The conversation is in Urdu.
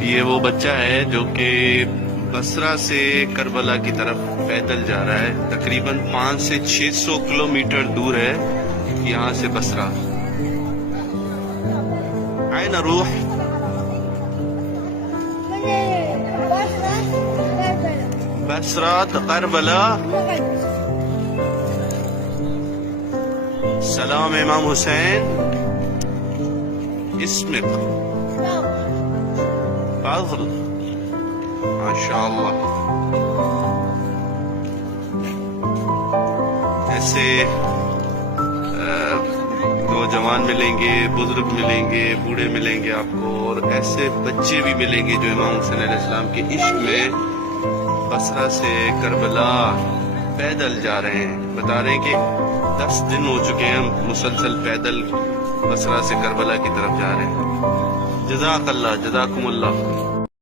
یہ وہ بچہ ہے جو کہ بصرہ سے کربلا کی طرف پیدل جا رہا ہے. تقریباً 500 سے 600 کلومیٹر دور ہے یہاں سے بصرہ. أين نروح؟ بصرة كربلاء. سلام امام حسین. اسمك؟ فضل. ما شاء اللہ. ایسے نوجوان ملیں گے، بزرگ ملیں گے، بوڑھے ملیں گے آپ کو، اور ایسے بچے بھی ملیں گے جو امام حسین علیہ السلام کے عشق میں بصرہ سے کربلا پیدل جا رہے ہیں. بتا رہے ہیں کہ 10 دن ہو چکے ہیں مسلسل پیدل بصرہ سے کربلا کی طرف جا رہے ہیں. جزاک اللہ، جزاکم اللہ.